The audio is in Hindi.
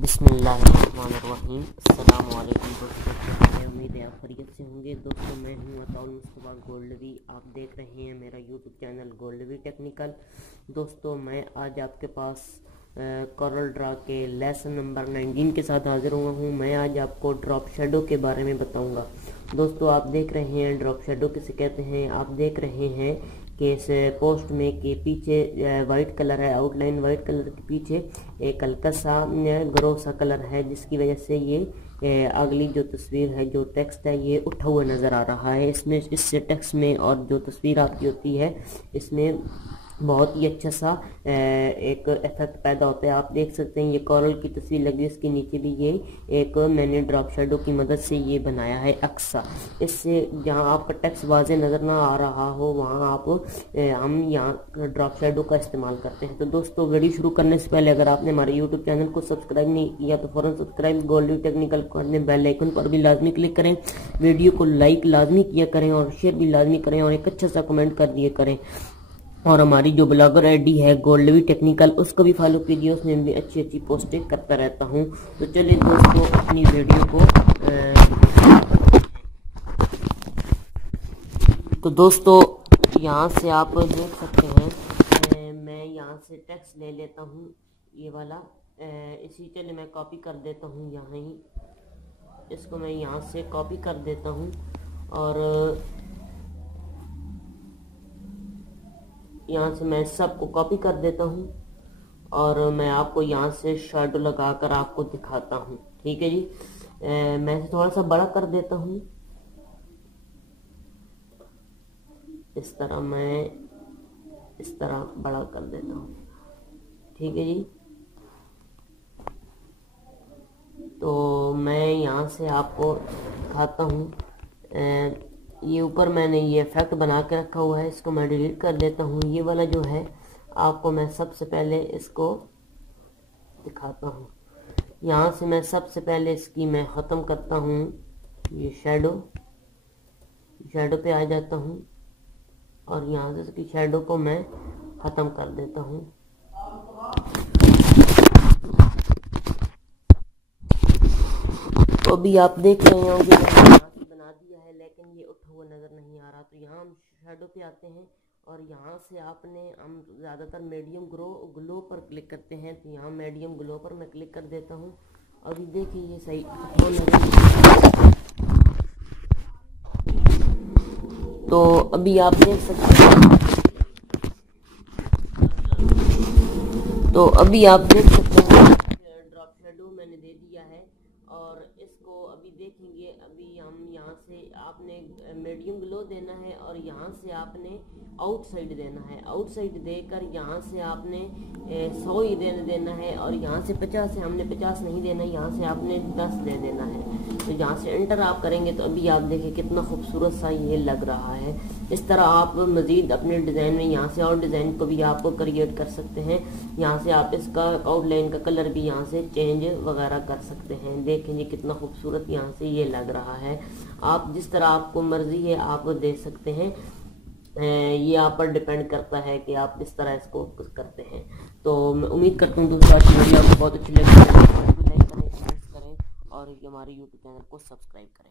बिस्मिल्लाहिर्रहमानिर्रहीम। अस्सलाम वालेकुम दोस्तों, क्या उम्मीद है आप खैरियत से होंगे। दोस्तों मैं हूं अताउल मुस्तफा गोल्डवी। आप देख रहे हैं मेरा यूट्यूब चैनल गोल्डवी टेक्निकल। दोस्तों मैं आज आपके पास कोरल ड्रा के लेसन नंबर 19 के साथ हाजिर हुआ हूं। मैं आज आपको ड्रॉप शेडो के बारे में बताऊंगा। दोस्तों आप देख रहे हैं ड्रॉप शेडो किसे कहते हैं। आप देख रहे हैं कि इस पोस्ट में के पीछे वाइट कलर है, आउटलाइन वाइट कलर के पीछे एक हल्का सा ग्रो सा कलर है, जिसकी वजह से ये अगली जो तस्वीर है, जो टेक्स्ट है, ये उठा हुआ नज़र आ रहा है। इसमें इस टेक्स्ट में और जो तस्वीर आपकी होती है इसमें बहुत ही अच्छा सा एक इफेक्ट पैदा होता है। आप देख सकते हैं ये कोरल की तस्वीर लगी, इसके नीचे भी ये एक मैंने ड्रॉप शेडो की मदद से ये बनाया है अक्सा। इससे जहां आपका टेक्स्ट वाज़े नज़र ना आ रहा हो वहां आप हम यहाँ ड्रॉप शेडो का इस्तेमाल करते हैं। तो दोस्तों वीडियो शुरू करने से पहले अगर आपने हमारे यूट्यूब चैनल को सब्सक्राइब नहीं किया तो फौरन सब्सक्राइब, गोल्डवी टेक्निकल को बेल आइकन पर भी लाजमी क्लिक करें, वीडियो को लाइक लाजमी किया करें और शेयर भी लाजमी करें और एक अच्छा सा कमेंट कर दिए करें। और हमारी जो ब्लॉगर आईडी है गोल्डवी टेक्निकल, उसको भी फॉलो कीजिए, उसमें भी अच्छी अच्छी पोस्टें करता रहता हूँ। तो चलिए दोस्तों अपनी वीडियो को तो दोस्तों यहाँ से आप देख सकते हैं मैं यहाँ से टेक्स्ट ले लेता हूँ ये वाला। इसी चलिए मैं कॉपी कर देता हूँ, यहाँ ही इसको मैं यहाँ से कॉपी कर देता हूँ और यहाँ से मैं सबको कॉपी कर देता हूँ और मैं आपको यहाँ से शैडो लगाकर आपको दिखाता हूँ। ठीक है जी। मैं इसे थोड़ा सा बड़ा कर देता हूँ, इस तरह मैं इस तरह बड़ा कर देता हूँ। ठीक है जी। तो मैं यहाँ से आपको दिखाता हूँ। ये ऊपर मैंने ये इफेक्ट बना के रखा हुआ है, इसको मैं डिलीट कर देता हूँ। ये वाला जो है आपको मैं सबसे पहले इसको दिखाता हूँ। यहाँ से मैं सबसे पहले इसकी मैं ख़त्म करता हूँ, ये शैडो पे आ जाता हूँ और यहाँ से इसकी शैडो को मैं ख़त्म कर देता हूँ। तो अभी आप देख रहे होंगे बना दिया है, लेकिन ये उठा हुआ नज़र नहीं आ रहा। तो यहाँ हम शैडो पे आते हैं और यहाँ से आपने हम ज़्यादातर मीडियम ग्लो पर क्लिक करते हैं। तो यहाँ मीडियम ग्लो पर मैं क्लिक कर देता हूँ। अभी देखिए ये सही हो नहीं। तो अभी आप देख सकते हैं ड्रॉप शेडो मैंने दे दिया है और इसको अभी देखेंगे। अभी हम यहाँ से आपने मीडियम ग्लो देना है और यहाँ से आपने आउटसाइड देना है। आउटसाइड देकर यहाँ से आपने 100 ही देना है और यहाँ से 50 है, हमने 50 नहीं देना है, यहाँ से आपने 10 दे देना है। तो यहाँ से एंटर आप करेंगे तो अभी आप देखिए कितना खूबसूरत सा ये लग रहा है। इस तरह आप मज़ीद अपने डिज़ाइन में यहाँ से और डिज़ाइन को भी आप क्रिएट कर सकते हैं। यहाँ से आप इसका आउटलाइन का कलर भी यहाँ से चेंज वगैरह कर सकते हैं। देखें जी कितना खूबसूरत यहाँ से ये लग रहा है। आप जिस तरह आपको मर्जी है आप दे सकते हैं, ये आप पर डिपेंड करता है कि आप किस तरह इसको करते हैं। तो मैं उम्मीद करता हूँ दोस्तों आज की वीडियो आपको बहुत अच्छी लगी। लाइक करें, कमेंट्स करें और हमारे यूट्यूब चैनल को सब्सक्राइब करें।